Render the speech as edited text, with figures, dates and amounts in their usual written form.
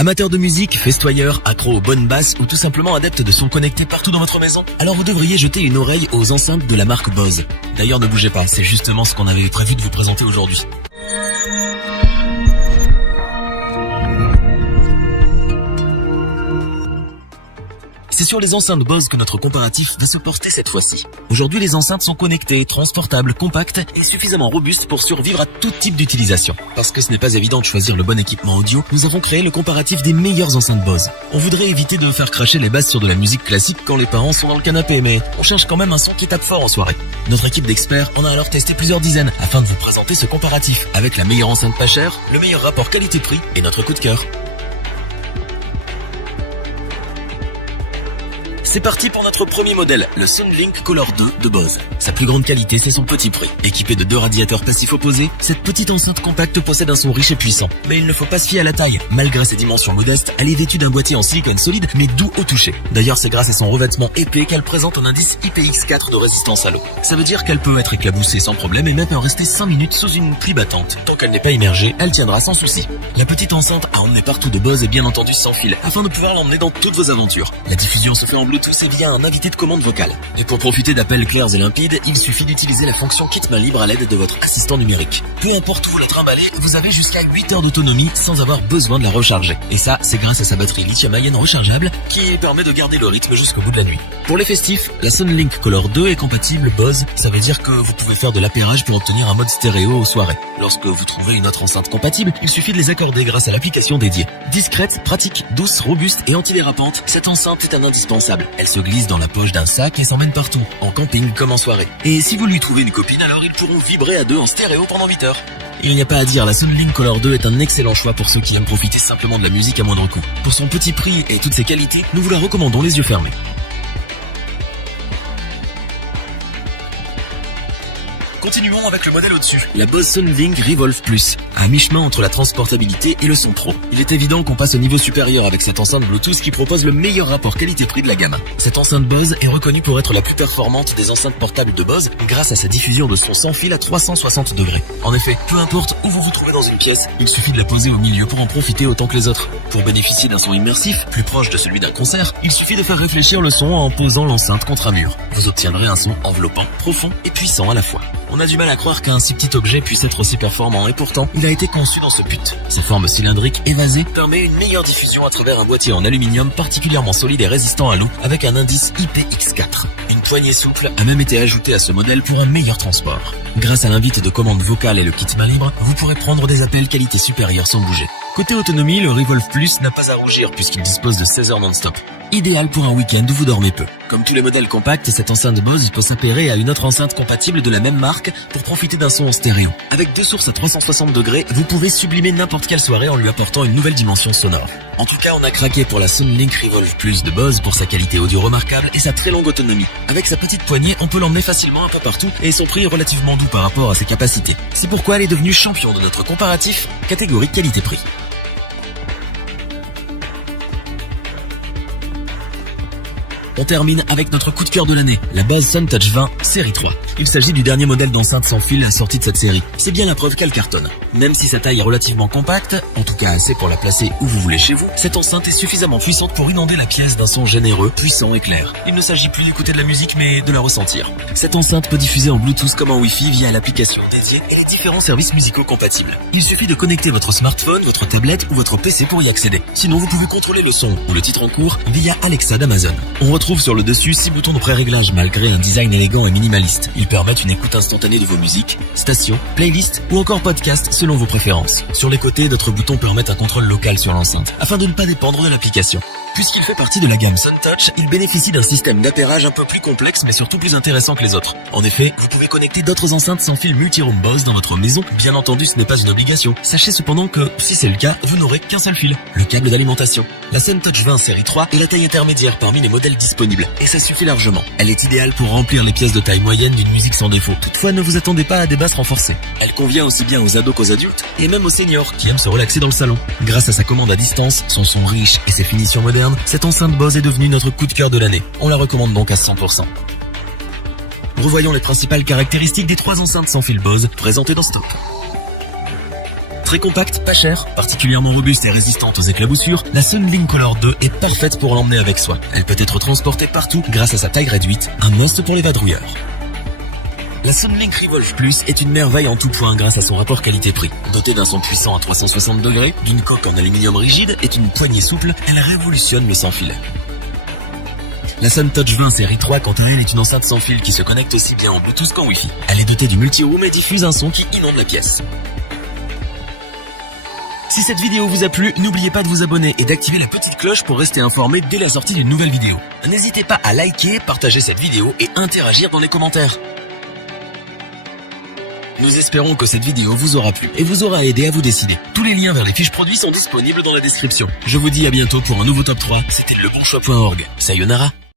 Amateur de musique, festoyeur, accro aux bonnes basses ou tout simplement adepte de son connecté partout dans votre maison? Alors vous devriez jeter une oreille aux enceintes de la marque Bose. D'ailleurs ne bougez pas, c'est justement ce qu'on avait prévu de vous présenter aujourd'hui. C'est sur les enceintes Bose que notre comparatif va se porter cette fois-ci. Aujourd'hui, les enceintes sont connectées, transportables, compactes et suffisamment robustes pour survivre à tout type d'utilisation. Parce que ce n'est pas évident de choisir le bon équipement audio, nous avons créé le comparatif des meilleures enceintes Bose. On voudrait éviter de faire cracher les basses sur de la musique classique quand les parents sont dans le canapé, mais on cherche quand même un son qui tape fort en soirée. Notre équipe d'experts en a alors testé plusieurs dizaines afin de vous présenter ce comparatif avec la meilleure enceinte pas chère, le meilleur rapport qualité-prix et notre coup de cœur. C'est parti pour notre premier modèle, le Soundlink Color 2 de Bose. Sa plus grande qualité, c'est son petit prix. Équipé de 2 radiateurs passifs opposés, cette petite enceinte compacte possède un son riche et puissant. Mais il ne faut pas se fier à la taille. Malgré ses dimensions modestes, elle est vêtue d'un boîtier en silicone solide, mais doux au toucher. D'ailleurs, c'est grâce à son revêtement épais qu'elle présente un indice IPX4 de résistance à l'eau. Ça veut dire qu'elle peut être éclaboussée sans problème et même rester 5 minutes sous une pluie battante. Tant qu'elle n'est pas immergée, elle tiendra sans souci. La petite enceinte à emmener partout de Bose est bien entendu sans fil, afin de pouvoir l'emmener dans toutes vos aventures. La diffusion se fait en Bluetooth et via un invité de commande vocale. Et pour profiter d'appels clairs et limpides, il suffit d'utiliser la fonction kit main libre à l'aide de votre assistant numérique. Peu importe où vous la trimballez, vous avez jusqu'à 8 heures d'autonomie sans avoir besoin de la recharger. Et ça, c'est grâce à sa batterie lithium-ion rechargeable qui permet de garder le rythme jusqu'au bout de la nuit. Pour les festifs, la Soundlink Color 2 est compatible Bose. Ça veut dire que vous pouvez faire de l'appairage pour obtenir un mode stéréo aux soirées. Lorsque vous trouvez une autre enceinte compatible, il suffit de les accorder grâce à l'application dédiée. Discrète, pratique, douce, robuste et antidérapante, cette enceinte est un indispensable. Elle se glisse dans la poche d'un sac et s'emmène partout, en camping comme en soirée. Et si vous lui trouvez une copine, alors ils pourront vibrer à 2 en stéréo pendant 8 heures. Il n'y a pas à dire, la Soundlink Color 2 est un excellent choix pour ceux qui aiment profiter simplement de la musique à moindre coût. Pour son petit prix et toutes ses qualités, nous vous la recommandons les yeux fermés. Continuons avec le modèle au-dessus, la Bose Soundlink Revolve Plus, à mi-chemin entre la transportabilité et le son pro. Il est évident qu'on passe au niveau supérieur avec cette enceinte Bluetooth qui propose le meilleur rapport qualité-prix de la gamme. Cette enceinte Bose est reconnue pour être la plus performante des enceintes portables de Bose grâce à sa diffusion de son sans fil à 360 degrés. En effet, peu importe où vous vous trouvez dans une pièce, il suffit de la poser au milieu pour en profiter autant que les autres. Pour bénéficier d'un son immersif, plus proche de celui d'un concert, il suffit de faire réfléchir le son en posant l'enceinte contre un mur. Vous obtiendrez un son enveloppant, profond et puissant à la fois. On a du mal à croire qu'un si petit objet puisse être aussi performant et pourtant, il a été conçu dans ce but. Sa forme cylindrique évasée permet une meilleure diffusion à travers un boîtier en aluminium particulièrement solide et résistant à l'eau avec un indice IPX4. Une poignée souple a même été ajoutée à ce modèle pour un meilleur transport. Grâce à l'invite de commande vocale et le kit main libre, vous pourrez prendre des appels qualité supérieure sans bouger. Côté autonomie, le Revolve Plus n'a pas à rougir puisqu'il dispose de 16 heures non-stop. Idéal pour un week-end où vous dormez peu. Comme tous les modèles compacts, cette enceinte Bose peut s'appairer à une autre enceinte compatible de la même marque pour profiter d'un son en stéréo. Avec 2 sources à 360 degrés, vous pouvez sublimer n'importe quelle soirée en lui apportant une nouvelle dimension sonore. En tout cas, on a craqué pour la Soundlink Revolve Plus de Bose pour sa qualité audio remarquable et sa très longue autonomie. Avec sa petite poignée, on peut l'emmener facilement un peu partout et son prix est relativement doux par rapport à ses capacités. C'est pourquoi elle est devenue champion de notre comparatif catégorie qualité-prix. On termine avec notre coup de cœur de l'année, la Bose Soundtouch 20 série 3. Il s'agit du dernier modèle d'enceinte sans fil sorti de cette série. C'est bien la preuve qu'elle cartonne. Même si sa taille est relativement compacte, en tout cas assez pour la placer où vous voulez chez vous, cette enceinte est suffisamment puissante pour inonder la pièce d'un son généreux, puissant et clair. Il ne s'agit plus d'écouter de la musique mais de la ressentir. Cette enceinte peut diffuser en Bluetooth comme en Wi-Fi via l'application dédiée et les différents services musicaux compatibles. Il suffit de connecter votre smartphone, votre tablette ou votre PC pour y accéder. Sinon vous pouvez contrôler le son ou le titre en cours via Alexa d'Amazon. On retrouve sur le dessus 6 boutons de pré-réglage malgré un design élégant et minimaliste. Ils permettent une écoute instantanée de vos musiques, stations, playlists ou encore podcasts selon vos préférences. Sur les côtés, d'autres boutons permettent un contrôle local sur l'enceinte afin de ne pas dépendre de l'application. Puisqu'il fait partie de la gamme Soundtouch, il bénéficie d'un système d'appairage un peu plus complexe mais surtout plus intéressant que les autres. En effet, vous pouvez connecter d'autres enceintes sans fil multi-room Bose dans votre maison. Bien entendu, ce n'est pas une obligation. Sachez cependant que, si c'est le cas, vous n'aurez qu'un seul fil, le câble d'alimentation. La Soundtouch 20 série 3 est la taille intermédiaire parmi les modèles disponibles et ça suffit largement. Elle est idéale pour remplir les pièces de taille moyenne d'une musique sans défaut. Toutefois, ne vous attendez pas à des basses renforcées. Elle convient aussi bien aux ados qu'aux adultes et même aux seniors qui aiment se relaxer dans le salon. Grâce à sa commande à distance, son son riche et ses finitions modernes, cette enceinte Bose est devenue notre coup de cœur de l'année. On la recommande donc à 100%. Revoyons les principales caractéristiques des 3 enceintes sans fil Bose présentées dans Stop. Très compacte, pas chère, particulièrement robuste et résistante aux éclaboussures, la Sunlink Color 2 est parfaite pour l'emmener avec soi. Elle peut être transportée partout grâce à sa taille réduite, un must pour les vadrouilleurs. La Sunlink Revolve Plus est une merveille en tout point grâce à son rapport qualité-prix. Dotée d'un son puissant à 360 degrés, d'une coque en aluminium rigide et d'une poignée souple, elle révolutionne le sans-filet. La SunTouch 20 série 3, quant à elle, est une enceinte sans fil qui se connecte aussi bien en Bluetooth qu'en Wi-Fi. Elle est dotée du multi-room et diffuse un son qui inonde la pièce. Si cette vidéo vous a plu, n'oubliez pas de vous abonner et d'activer la petite cloche pour rester informé dès la sortie d'une nouvelle vidéo. N'hésitez pas à liker, partager cette vidéo et interagir dans les commentaires. Nous espérons que cette vidéo vous aura plu et vous aura aidé à vous décider. Tous les liens vers les fiches produits sont disponibles dans la description. Je vous dis à bientôt pour un nouveau top 3. C'était lebonchoix.org. Sayonara.